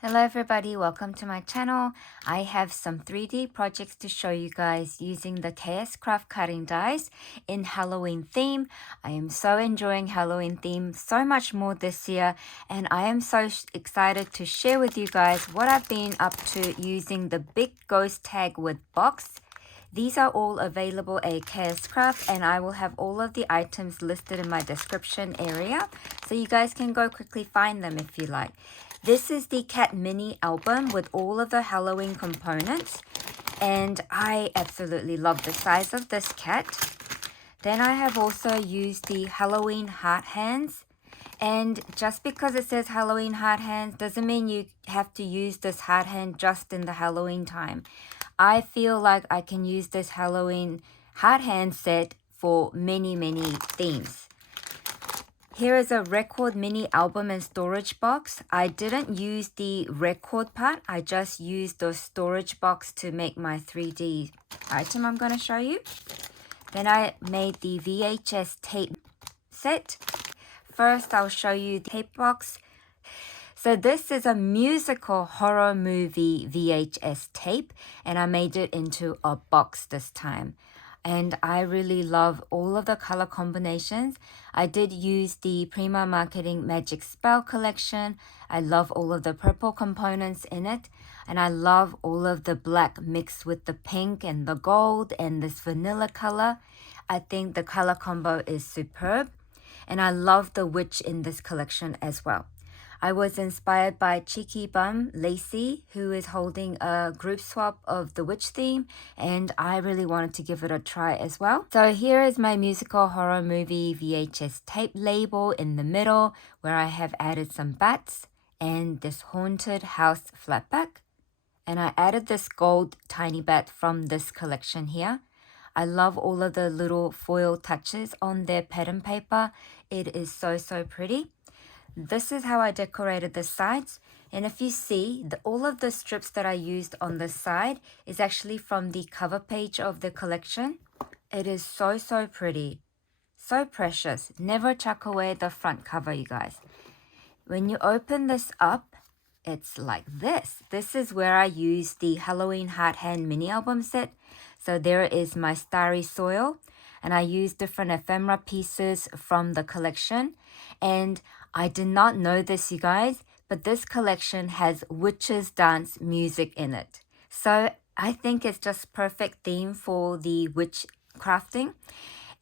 Hello everybody, welcome to my channel. I have some 3D projects to show you guys using the KSCRAFT cutting dies in Halloween theme. I am so enjoying Halloween theme so much more this year, and I am so excited to share with you guys what I've been up to using the big ghost tag with box. These are all available at KSCRAFT, and I will have all of the items listed in my description area, so you guys can go quickly find them if you like. This is the cat mini album with all of the Halloween components, and I absolutely love the size of this cat. Then I have also used the Halloween heart hands, and just because it says Halloween heart hands doesn't mean you have to use this heart hand just in the Halloween time. I feel like I can use this Halloween heart hand set for many themes. Here is a record mini album and storage box. I didn't use the record part. I just used the storage box to make my 3D item I'm going to show you. Then I made the VHS tape set. First, I'll show you the tape box. So this is a musical horror movie VHS tape, and I made it into a box this time. And I really love all of the color combinations. I did use the Prima Marketing Magic Spell collection. I love all of the purple components in it. And I love all of the black mixed with the pink and the gold and this vanilla color. I think the color combo is superb. And I love the witch in this collection as well. I was inspired by Cheeky Bum Lacey, who is holding a group swap of the witch theme, and I really wanted to give it a try as well. So here is my musical horror movie VHS tape label in the middle, where I have added some bats and this haunted house flatback. And I added this gold tiny bat from this collection here. I love all of the little foil touches on their pattern paper. It is so pretty. This is how I decorated the sides, and if you see, all of the strips that I used on the side is actually from the cover page of the collection. It is so pretty, so precious. Never chuck away the front cover, you guys. When you open this up, it's like this. This is where I used the Halloween Heart Hand mini album set. So there is my Starry Soil, and I used different ephemera pieces from the collection. And I did not know this, you guys, but this collection has witches dance music in it. So I think it's just perfect theme for the witch crafting.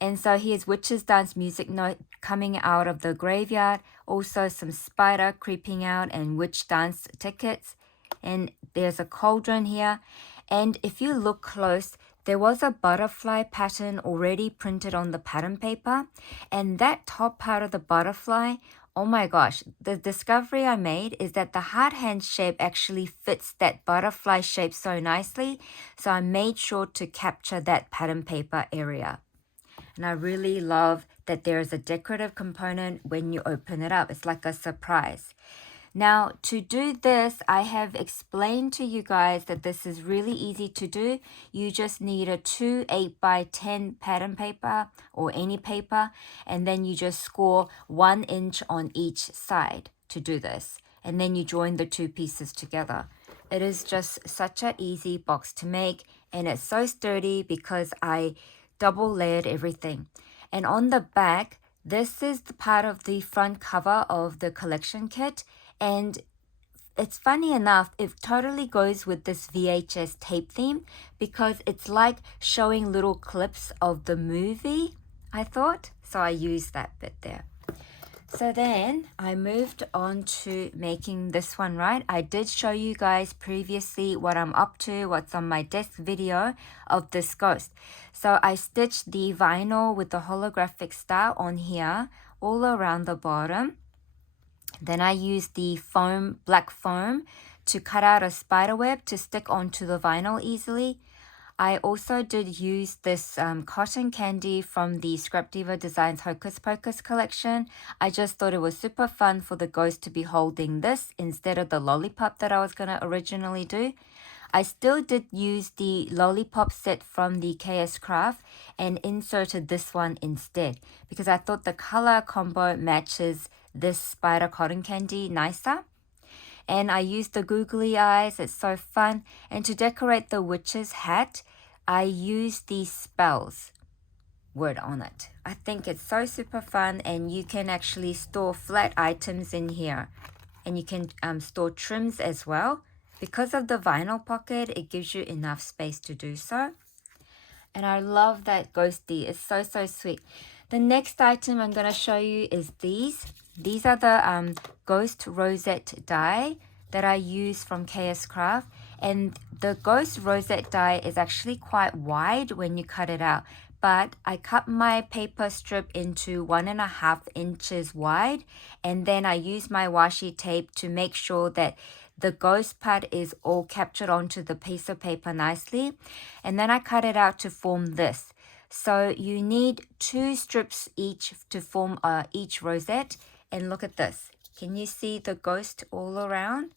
And so here's witches dance music note coming out of the graveyard. Also some spider creeping out and witch dance tickets. And there's a cauldron here. And if you look close, there was a butterfly pattern already printed on the pattern paper. And that top part of the butterfly, oh my gosh, the discovery I made is that the heart hand shape actually fits that butterfly shape so nicely. So I made sure to capture that pattern paper area. And I really love that there is a decorative component when you open it up. It's like a surprise. Now, to do this, I have explained to you guys that this is really easy to do. You just need a 2 8x10 pattern paper or any paper, and then you just score 1 inch on each side to do this. And then you join the two pieces together. It is just such an easy box to make, and it's so sturdy because I double layered everything. And on the back, this is the part of the front cover of the collection kit. And it's funny enough, it totally goes with this VHS tape theme because it's like showing little clips of the movie, I thought. So I used that bit there. So then I moved on to making this one, right? I did show you guys previously what I'm up to, what's on my desk video of this ghost. So I stitched the vinyl with the holographic star on here all around the bottom. Then I used the foam, black foam, to cut out a spider web to stick onto the vinyl easily. I also did use this cotton candy from the Scrap Diva Designs Hocus Pocus collection. I just thought it was super fun for the ghost to be holding this instead of the lollipop that I was going to originally do. I still did use the lollipop set from the KSCRAFT and inserted this one instead because I thought the color combo matches this spider cotton candy nicer. And I used the googly eyes. It's so fun. And to decorate the witch's hat, I used these spells word on it. I think it's so super fun, and you can actually store flat items in here, and you can store trims as well. Because of the vinyl pocket, it gives you enough space to do so. And I love that ghosty. It's so sweet. The next item I'm going to show you is these. These are the ghost rosette die that I use from KSCRAFT. And the ghost rosette die is actually quite wide when you cut it out. But I cut my paper strip into 1.5 inches wide. And then I use my washi tape to make sure that the ghost part is all captured onto the piece of paper nicely. And then I cut it out to form this. So you need 2 strips each to form each rosette. And look at this. Can you see the ghost all around?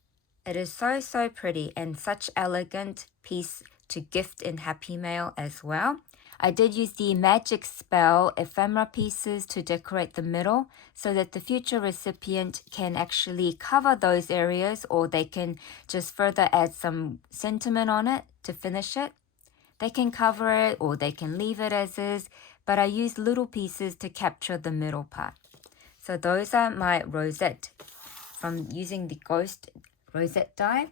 It is so pretty, and such elegant piece to gift in Happy Mail as well. I did use the magic spell ephemera pieces to decorate the middle so that the future recipient can actually cover those areas, or they can just further add some sentiment on it to finish it. They can cover it or they can leave it as is, but I used little pieces to capture the middle part. So those are my rosette from using the ghost rosette die.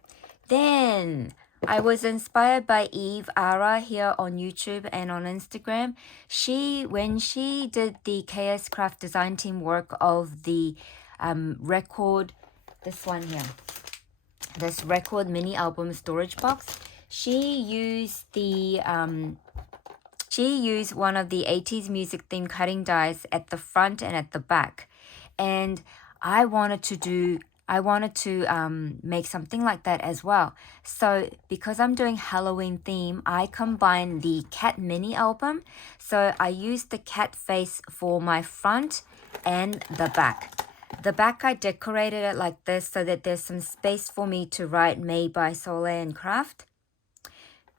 Then I was inspired by Eve Ara here on YouTube and on Instagram. When she did the KSCRAFT design team work of the record, this one here, this record mini album storage box, she used one of the 80s music themed cutting dies at the front and at the back. And I wanted to make something like that as well. So because I'm doing Halloween theme, I combined the cat mini album. So I used the cat face for my front and the back. The back, I decorated it like this so that there's some space for me to write made by Solae and Craft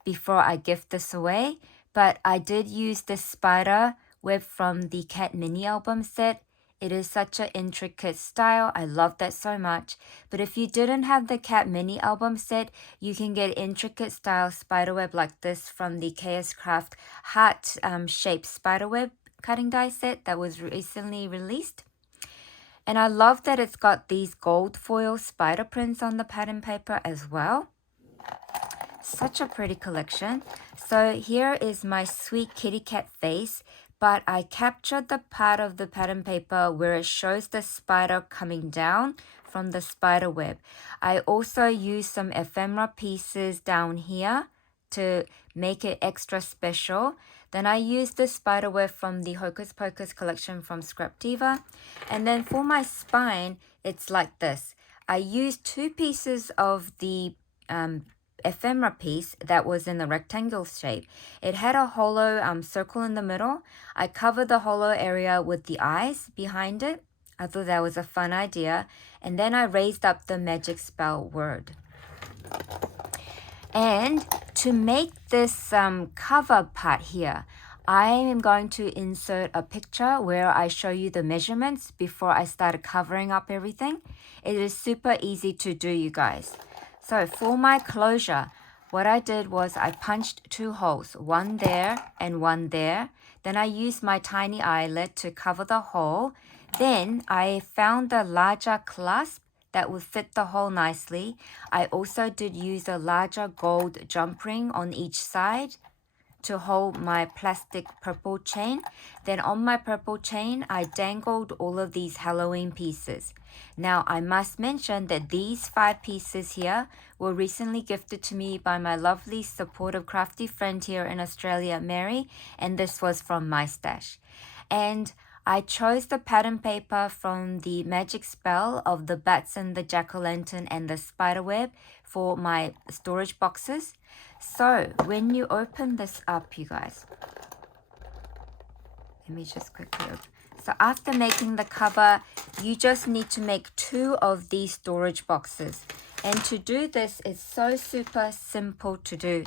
before I gift this away. But I did use the spider web from the cat mini album set. It is such an intricate style. I love that so much. But if you didn't have the cat mini album set, you can get intricate style spiderweb like this from the KSCRAFT heart shaped spiderweb cutting die set that was recently released. And I love that it's got these gold foil spider prints on the pattern paper as well. Such a pretty collection. So here is my sweet kitty cat face, but I captured the part of the pattern paper where it shows the spider coming down from the spider web. I also used some ephemera pieces down here to make it extra special. Then I used the spider web from the Hocus Pocus collection from Scrap Diva. And then for my spine, it's like this. I used 2 pieces of the ephemera piece that was in the rectangle shape. It had a hollow circle in the middle. I covered the hollow area with the eyes behind it. I thought that was a fun idea. And then I raised up the magic spell word. And to make this cover part here, I am going to insert a picture where I show you the measurements before I started covering up everything. It is super easy to do, you guys. So for my closure, what I did was I punched 2 holes, one there and one there. Then I used my tiny eyelet to cover the hole. Then I found the larger clasp that would fit the hole nicely. I also did use a larger gold jump ring on each side to hold my plastic purple chain. Then on my purple chain, I dangled all of these Halloween pieces. Now, I must mention that these 5 pieces here were recently gifted to me by my lovely, supportive, crafty friend here in Australia, Mary, and this was from my stash. And I chose the pattern paper from the magic spell of the bats and the jack-o'-lantern and the spiderweb for my storage boxes. So when you open this up, you guys, let me just quickly open. So after making the cover, you just need to make 2 of these storage boxes. And to do this, it's so super simple to do.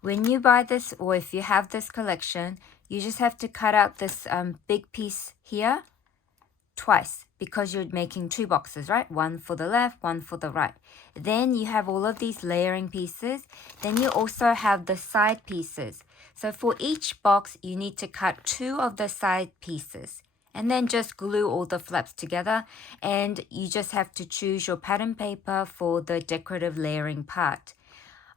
When you buy this, or if you have this collection, you just have to cut out this big piece here twice because you're making 2 boxes, right? One for the left, one for the right. Then you have all of these layering pieces. Then you also have the side pieces. So for each box, you need to cut 2 of the side pieces. And then just glue all the flaps together. And you just have to choose your pattern paper for the decorative layering part.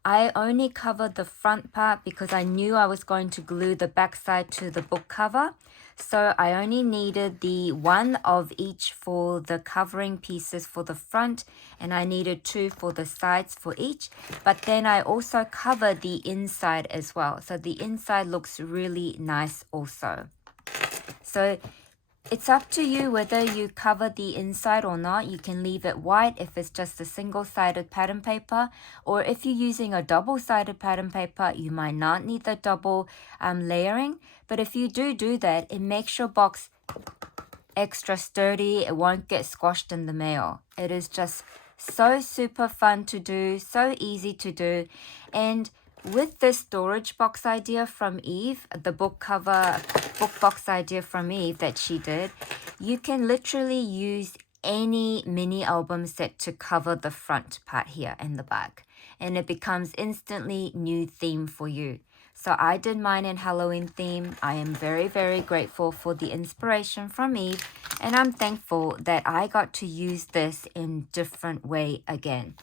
I only covered the front part because I knew I was going to glue the back side to the book cover. So I only needed the 1 of each for the covering pieces for the front, and I needed 2 for the sides for each. But then I also covered the inside as well. So the inside looks really nice also. So it's up to you whether you cover the inside or not. You can leave it white if it's just a single-sided pattern paper, or if you're using a double-sided pattern paper, you might not need the double layering. But if you do that, it makes your box extra sturdy. It won't get squashed in the mail. It is just so super fun to do, so easy to do. And with this storage box idea from Eve, the book box idea from Eve that she did, you can literally use any mini album set to cover the front part here in the back, and it becomes instantly new theme for you. So I did mine in Halloween theme. I am very, very grateful for the inspiration from Eve, and I'm thankful that I got to use this in different way again.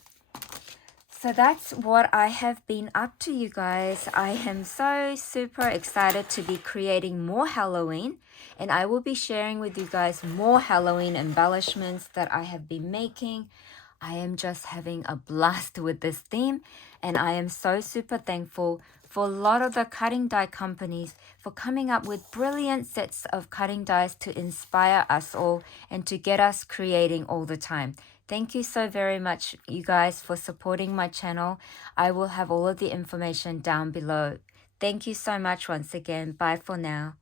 So that's what I have been up to, you guys. I am so super excited to be creating more Halloween, and I will be sharing with you guys more Halloween embellishments that I have been making. I am just having a blast with this theme, and I am so super thankful for a lot of the cutting die companies for coming up with brilliant sets of cutting dies to inspire us all and to get us creating all the time. Thank you so very much, you guys, for supporting my channel. I will have all of the information down below. Thank you so much once again. Bye for now.